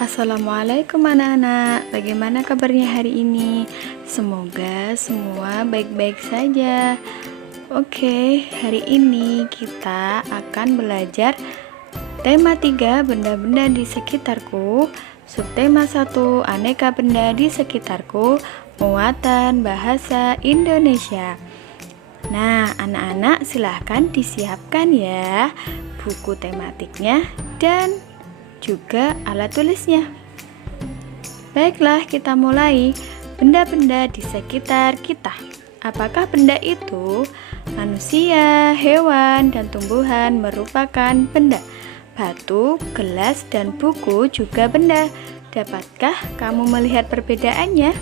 Assalamualaikum anak-anak, bagaimana kabarnya hari ini? Semoga semua baik-baik saja. Oke, hari ini kita akan belajar tema 3 benda-benda di sekitarku, subtema 1 aneka benda di sekitarku, muatan bahasa Indonesia. Nah, anak-anak silahkan disiapkan ya buku tematiknya dan juga alat tulisnya. Baiklah, kita mulai. Benda-benda di sekitar kita. Apakah benda itu? Manusia, hewan, dan tumbuhan merupakan benda. Batu, gelas, dan buku juga benda. Dapatkah kamu melihat perbedaannya?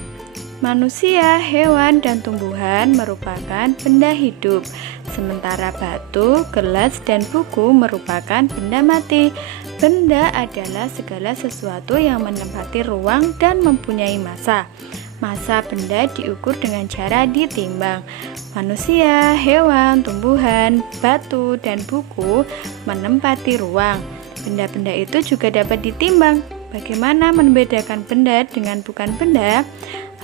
Manusia, hewan, dan tumbuhan merupakan benda hidup, sementara batu, gelas, dan buku merupakan benda mati. Benda adalah segala sesuatu yang menempati ruang dan mempunyai massa. Massa benda diukur dengan cara ditimbang. Manusia, hewan, tumbuhan, batu, dan buku menempati ruang. Benda-benda itu juga dapat ditimbang. Bagaimana membedakan benda dengan bukan benda?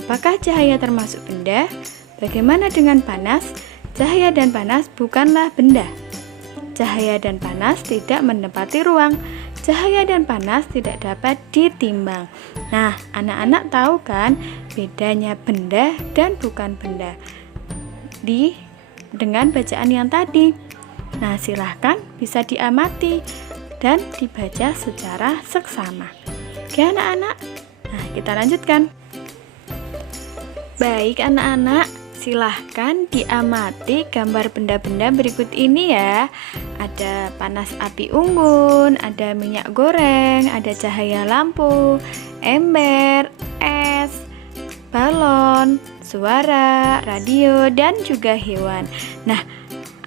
Apakah cahaya termasuk benda? Bagaimana dengan panas? Cahaya dan panas bukanlah benda. Cahaya dan panas tidak menempati ruang. Cahaya dan panas tidak dapat ditimbang. Nah, anak-anak tahu kan bedanya benda dan bukan benda dengan bacaan yang tadi. Nah, silahkan bisa diamati dan dibaca secara seksama. Oke anak-anak, nah kita lanjutkan. Baik anak-anak, silahkan diamati gambar benda-benda berikut ini ya. Ada panas api unggun, ada minyak goreng, ada cahaya lampu, ember, es, balon, suara, radio, dan juga hewan. Nah,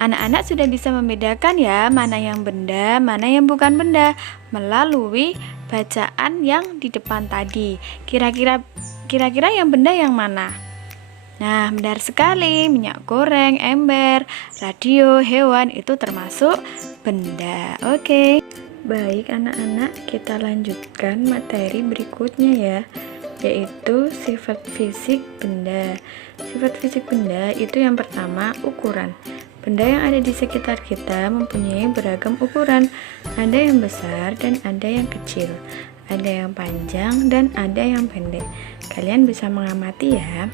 anak-anak sudah bisa membedakan ya mana yang benda, mana yang bukan benda melalui bacaan yang di depan tadi. Kira-kira yang benda yang mana? Nah, benar sekali, minyak goreng, ember, radio, hewan itu termasuk benda. Oke. Baik anak-anak, kita lanjutkan materi berikutnya ya, yaitu sifat fisik benda. Sifat fisik benda itu yang pertama, ukuran. Benda yang ada di sekitar kita mempunyai beragam ukuran. Ada yang besar dan ada yang kecil. Ada yang panjang dan ada yang pendek. Kalian bisa mengamati ya.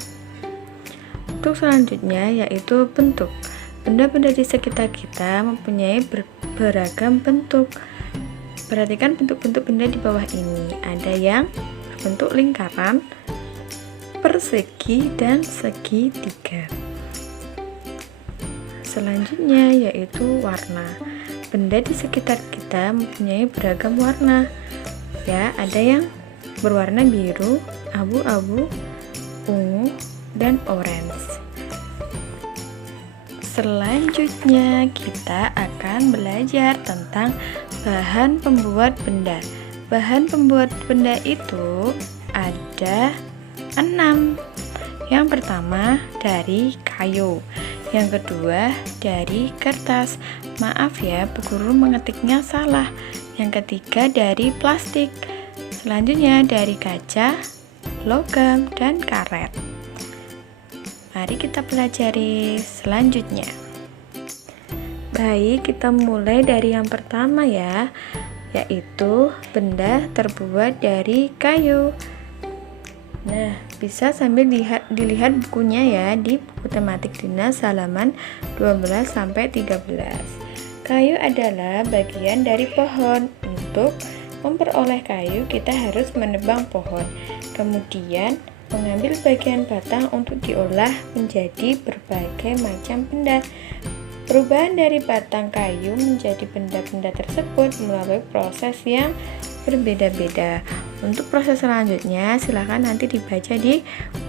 Untuk selanjutnya yaitu bentuk. Benda-benda di sekitar kita mempunyai beragam bentuk. Perhatikan bentuk-bentuk benda di bawah ini. Ada yang berbentuk lingkaran, persegi, dan segitiga. Selanjutnya yaitu warna. Benda di sekitar kita mempunyai beragam warna. Ya, ada yang berwarna biru, abu-abu, ungu, dan orange. Selanjutnya kita akan belajar tentang bahan pembuat benda. Bahan pembuat benda itu ada 6. Yang pertama dari kayu, yang kedua dari kertas. Maaf ya, Bu Guru mengetiknya salah. Yang ketiga dari plastik. Selanjutnya dari kaca, logam, dan karet. Mari kita pelajari selanjutnya. Baik, kita mulai dari yang pertama ya, yaitu benda terbuat dari kayu. Nah, bisa sambil dilihat bukunya ya, di buku tematik dinas halaman 12-13. Kayu adalah bagian dari pohon. Untuk memperoleh kayu, kita harus menebang pohon. Kemudian mengambil bagian batang untuk diolah menjadi berbagai macam benda. Perubahan dari batang kayu menjadi benda-benda tersebut melalui proses yang berbeda-beda. Untuk proses selanjutnya silahkan nanti dibaca di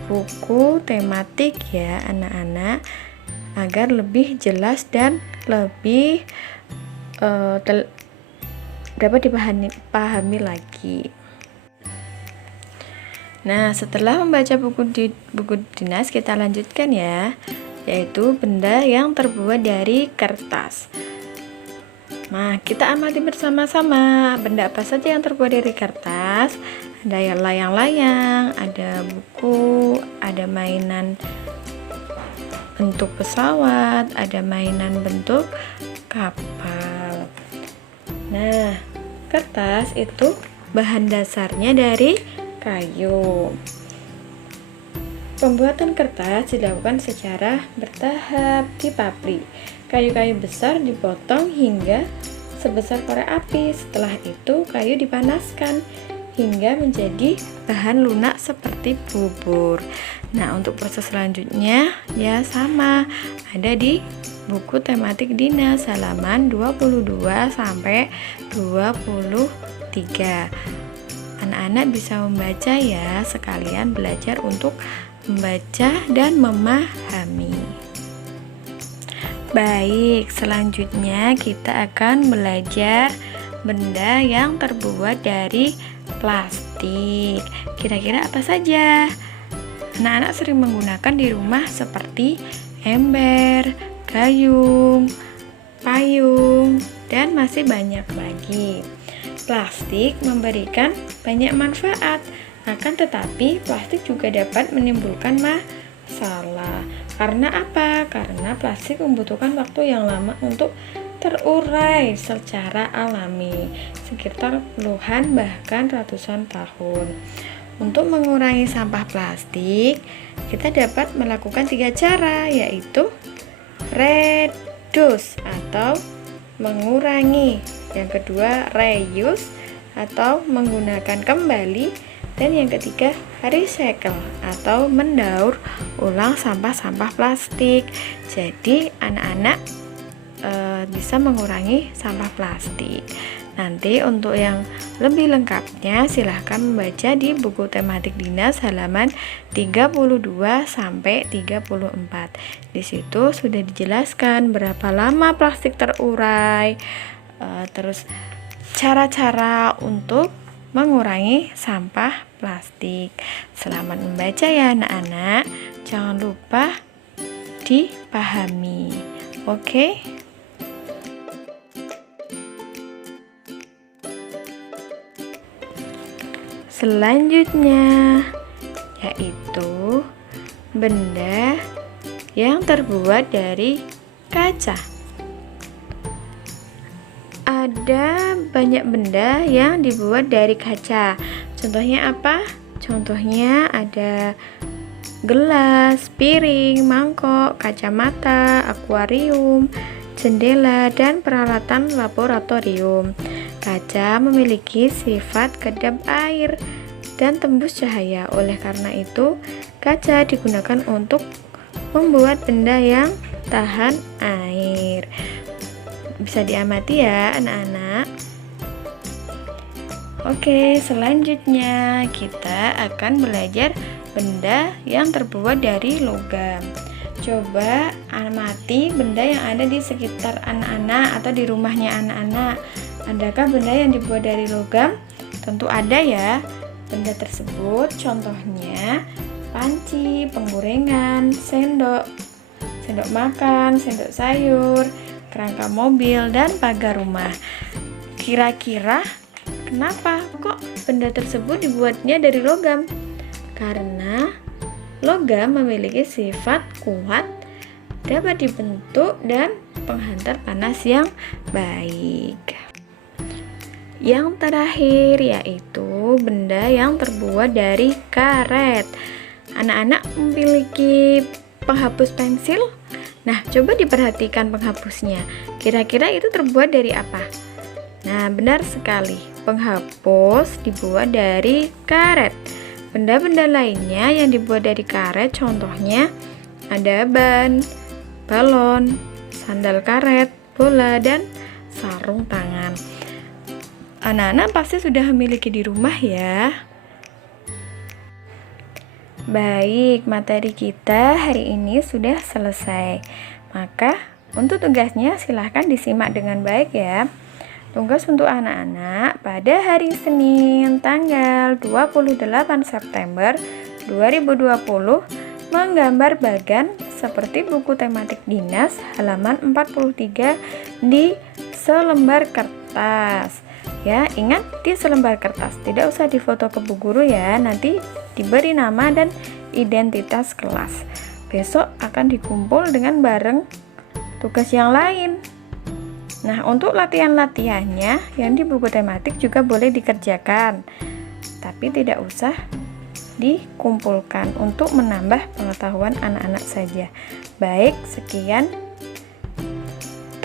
buku tematik ya anak-anak, agar lebih jelas dan lebih dapat dipahami lagi. Nah, setelah membaca buku dinas, kita lanjutkan ya, yaitu benda yang terbuat dari kertas. Nah, kita amati bersama-sama benda apa saja yang terbuat dari kertas. Ada yang layang-layang, ada buku, ada mainan bentuk pesawat, ada mainan bentuk kapal. Nah, kertas itu bahan dasarnya dari kayu. Pembuatan kertas dilakukan secara bertahap di pabrik. Kayu-kayu besar dipotong hingga sebesar korek api. Setelah itu kayu dipanaskan hingga menjadi bahan lunak seperti bubur. Nah, untuk proses selanjutnya ya sama, ada di buku tematik dinas halaman 22 sampai 23. Anak-anak bisa membaca ya, sekalian belajar untuk membaca dan memahami. Baik, selanjutnya kita akan belajar benda yang terbuat dari plastik. Kira-kira apa saja? Anak-anak sering menggunakan di rumah seperti ember, gayung, payung, dan masih banyak lagi. Plastik memberikan banyak manfaat, akan tetapi plastik juga dapat menimbulkan masalah. Karena apa? Karena plastik membutuhkan waktu yang lama untuk terurai secara alami, sekitar puluhan bahkan ratusan tahun. Untuk mengurangi sampah plastik, kita dapat melakukan 3 cara, yaitu reduce atau mengurangi, yang kedua reuse atau menggunakan kembali, dan yang ketiga recycle atau mendaur ulang sampah-sampah plastik. Jadi anak-anak bisa mengurangi sampah plastik. Nanti untuk yang lebih lengkapnya silahkan membaca di buku tematik dinas halaman 32 sampai 34. Di situ sudah dijelaskan berapa lama plastik terurai, terus cara-cara untuk mengurangi sampah plastik. Selamat membaca ya anak-anak. Jangan lupa dipahami. Oke? Selanjutnya yaitu benda yang terbuat dari kaca. Ada banyak benda yang dibuat dari kaca. Contohnya apa? Contohnya ada gelas, piring, mangkok, kacamata, akuarium, jendela, dan peralatan laboratorium. Kaca memiliki sifat kedap air dan tembus cahaya. Oleh karena itu, kaca digunakan untuk membuat benda yang tahan air. Bisa diamati ya anak-anak. Oke, selanjutnya kita akan belajar benda yang terbuat dari logam. Coba amati benda yang ada di sekitar anak-anak atau di rumahnya anak-anak. Adakah benda yang dibuat dari logam? Tentu ada ya. Benda tersebut contohnya panci, penggorengan, sendok makan, sendok sayur, kerangka mobil, dan pagar rumah. Kira-kira kenapa kok benda tersebut dibuatnya dari logam? Karena logam memiliki sifat kuat, dapat dibentuk, dan penghantar panas yang baik. Yang terakhir yaitu benda yang terbuat dari karet. Anak-anak memiliki penghapus pensil. Nah, coba diperhatikan penghapusnya. Kira-kira itu terbuat dari apa? Nah, benar sekali. Penghapus dibuat dari karet. Benda-benda lainnya yang dibuat dari karet contohnya ada ban, balon, sandal karet, bola, dan sarung tangan. Anak-anak pasti sudah memiliki di rumah ya. Baik, materi kita hari ini sudah selesai. Maka untuk tugasnya silahkan disimak dengan baik ya. Tugas untuk anak-anak pada hari Senin tanggal 28 September 2020 menggambar bagan seperti buku tematik dinas halaman 43 di selembar kertas. Ya, ingat di selembar kertas, tidak usah difoto ke Bu Guru ya, nanti diberi nama dan identitas kelas. Besok akan dikumpul dengan bareng tugas yang lain. Nah, untuk latihan-latihannya yang di buku tematik juga boleh dikerjakan, tapi tidak usah dikumpulkan untuk menambah pengetahuan anak-anak saja. Baik, sekian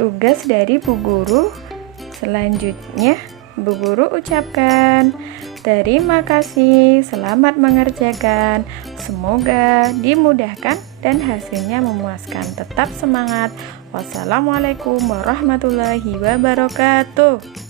tugas dari Bu Guru. Selanjutnya Bu Guru ucapkan terima kasih, selamat mengerjakan, semoga dimudahkan dan hasilnya memuaskan. Tetap semangat. Wassalamualaikum warahmatullahi wabarakatuh.